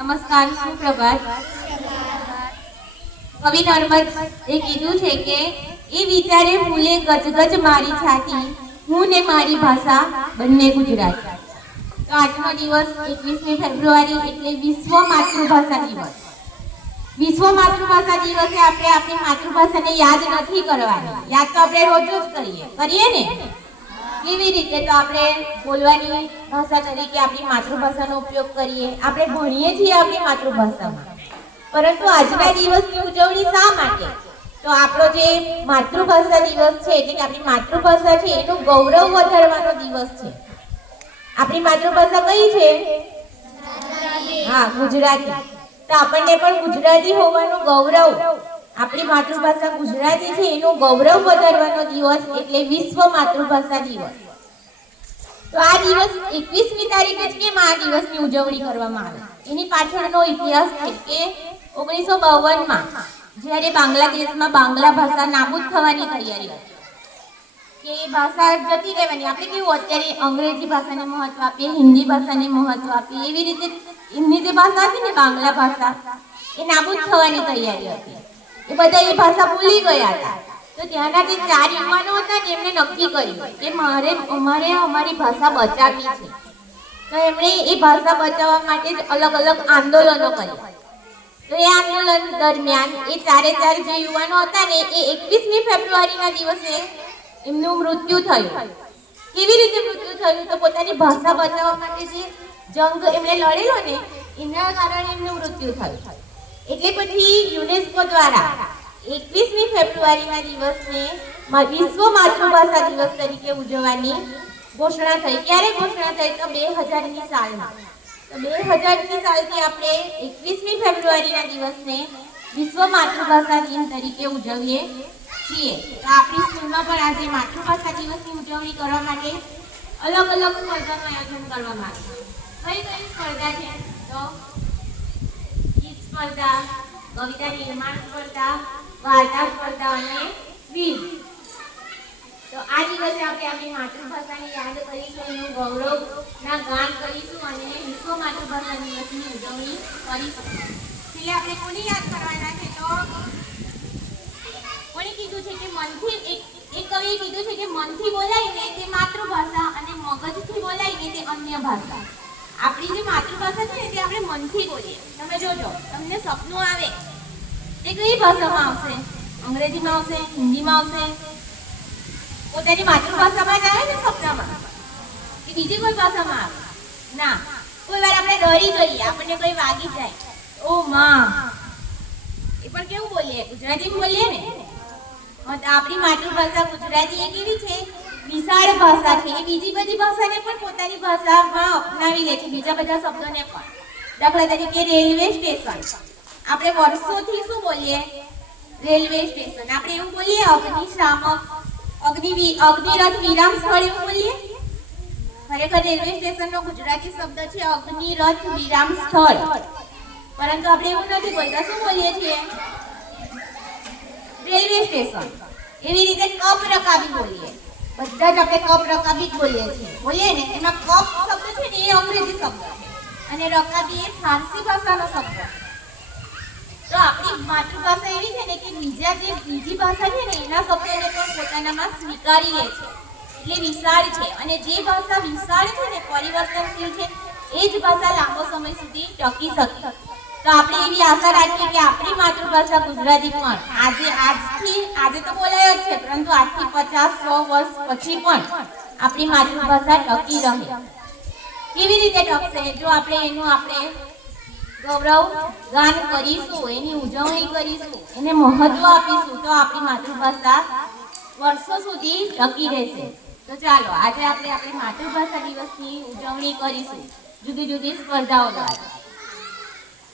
નમસ્કાર, સુપ્રભાત। કવિ નર્મદ એ કીધું છે કે એ વિચારે ફૂલે ગજગજ મારી છાતી, હું ને મારી ભાષા બંને ગુજરાતી। તો આજનો દિવસ 21મી ફેબ્રુઆરી એટલે વિશ્વ માતૃભાષા દિવસ। વિશ્વ માતૃભાષા દિવસે આપણે આપણી માતૃભાષાને યાદ નથી કરવાની, યાદ તો આપણે રોજ જ કરીએ ને। કેવી રીતે? તો આપણે બોલવાની ભાષા તરીકે આપણી માતૃભાષાનો ઉપયોગ કરીએ, આપણે ભણીએ છીએ આપણી માતૃભાષામાં। પરંતુ આજના દિવસની ઉજવણી શા માટે? તો આપણો જે માતૃભાષા દિવસ છે એટલે કે આપણી માતૃભાષા છે એનું ગૌરવ વધારવાનો દિવસ છે। આપણી માતૃભાષા કઈ છે? હા, ગુજરાતી। તો આપણને પણ ગુજરાતી હોવાનું ગૌરવ, આપણી માતૃભાષા ગુજરાતી છે એનું ગૌરવ વધારવાનો દિવસ એટલે વિશ્વ માતૃભાષા દિવસ। તો આ દિવસ 21મી તારીખે જ કેમ આ દિવસની ઉજવણી કરવામાં આવે? એની પાછળનો ઇતિહાસ છે કે 1952માં જ્યારે બાંગ્લાદેશમાં બાંગ્લા ભાષા નાબૂદ થવાની તૈયારી હતી, કે એ ભાષા જતી રહેવાની, આપણે કેવું અત્યારે અંગ્રેજી ભાષાને મહત્વ આપીએ, હિન્દી ભાષાને મહત્વ આપીએ, એવી રીતે એમની જે ભાષા હતી ને બાંગ્લા ભાષા એ નાબૂદ થવાની તૈયારી હતી। એ બધા એ ભાષા ભૂલી ગયા હતા। તો ત્યાંના જે 4 યુવાનો હતા ને એમણે નક્કી કર્યું કે અમારે અમારી ભાષા બચાવવી છે। તો એમણે એ ભાષા બચાવવા માટે જ અલગ અલગ આંદોલનો કર્યા। તો એ આંદોલન દરમિયાન એ 4 જે યુવાનો હતા ને એ 21મી ફેબ્રુઆરીના દિવસે એમનું મૃત્યુ થયું। કેવી રીતે મૃત્યુ થયું? તો પોતાની ભાષા બચાવવા માટે જે જંગ એમણે લડેલો ને એના કારણે એમનું મૃત્યુ થયું। એટલે પછી યુનેસ્કો દ્વારા 21મી ફેબ્રુઆરીના દિવસને વિશ્વ માતૃભાષા દિવસ તરીકે ઉજવવાની ઘોષણા થઈ। ક્યારે ઘોષણા થઈ? તો 2000ની સાલમાં। તો 2000ની સાલથી આપણે 21મી ફેબ્રુઆરીના દિવસને વિશ્વ માતૃભાષા દિન તરીકે ઉજવીએ છીએ। તો આપણી સ્કૂલમાં પણ આજે માતૃભાષા દિવસની ઉજવણી કરવા માટે અલગ અલગ સ્પર્ધાનું આયોજન કરવામાં આવ્યું। કઈ સ્પર્ધા છે? તો ગીત સ્પર્ધા, કવિતા નિર્માણ સ્પર્ધા, વાર્તા સ્પર્ધા અને ક્વિઝ। તો આ દિવસે આપણે આપણી માતૃભાષાને યાદ કરીશું, એનું ગૌરવના ગાન કરીશું અને વિશ્વ માતૃભાષા દિવસની ઉજવણી કરીશું। એટલે આપણે કોને યાદ કરવાના છે? તો કોણે કીધું છે કે મનથી એક કવિએ કીધું છે કે મનથી બોલાઈને તે માતૃભાષા અને મગજથી બોલાઈને તે અન્ય ભાષા। આપણી જે માતૃભાષા છે ને તે આપણે મનથી બોલીએ। તમે જોજો, તમને સપનું આવે તે કઈ ભાષામાં આવશે? અંગ્રેજીમાં આવશે, હિન્દીમાં આવશે, પોતાની માતૃભાષામાં જ આવે ને સપનામાં, કે બીજી કોઈ ભાષામાં આવે? ના, કોઈ વાર આપણે ડરી જઈએ, આપણને કોઈ વાગી જાય, ઓ માં, એ પણ કેવું બોલીએ? ગુજરાતીમાં બોલીએ ને। આપણી માતૃભાષા ગુજરાતી એ કેવી છે? વિશાળ ભાષા છે। એ બીજી બધી ભાષાને પણ પોતાની ભાષામાં અપનાવી લે છે, બીજા બધા શબ્દોને પણ। દાખલા તરીકે રેલવે સ્ટેશન, આપણે વર્ષોથી શું બોલીએ? Railway station. આપણે એવું બોલીએ અગ્નિશામક, અગ્નિરથ વિરામ સ્થળ, એવું બોલીએ? ખરેખર રેલવે સ્ટેશનનો ગુજરાતી શબ્દ છે અગ્નિરથ વિરામ સ્થળ, પરંતુ આપણે એવું નથી બોલતા। શું બોલીએ છીએ? Railway station. એવી રીતે કપ રકાબી બોલીએ, બધા જ આપણે કપ રકાબી જ બોલીએ છીએ, બોલીએ ને? એમાં કપ શબ્દ છે ને એ અંગ્રેજી શબ્દ છે અને રકાબી એ ફારસી ભાષાનો શબ્દ છે। તો આપણી માતૃભાષા એવી છે ને કે બીજી ભાષા છે ને એના શબ્દોને પણ પોતાનામાં સ્વીકારી લે છે, એટલે વિશાળ છે। અને જે ભાષા વિશાળ છે ને, પરિવર્તનશીલ છે, એ જ ભાષા લાંબો સમય સુધી ટકી શકે। તો આપણે એવી આશા રાખીએ કે આપણી માતૃભાષા ગુજરાતી પણ આજે તો બોલાય જ છે, પરંતુ આજથી 50-100 વર્ષ પછી પણ આપણી માતૃભાષા ટકી રહે। કેવી રીતે ટકશે? જો આપણે એનું ગૌરવ ગાન કરીશું, એની ઉજવણી કરીશું, એને મહત્વ આપીશું, તો આપણી માતૃભાષા વર્ષો સુધી ટકી રહેશે। તો ચાલો આજે આપણે આપણી માતૃભાષા દિવસની ઉજવણી કરીશું જુદી જુદી સ્પર્ધાઓ દ્વારા।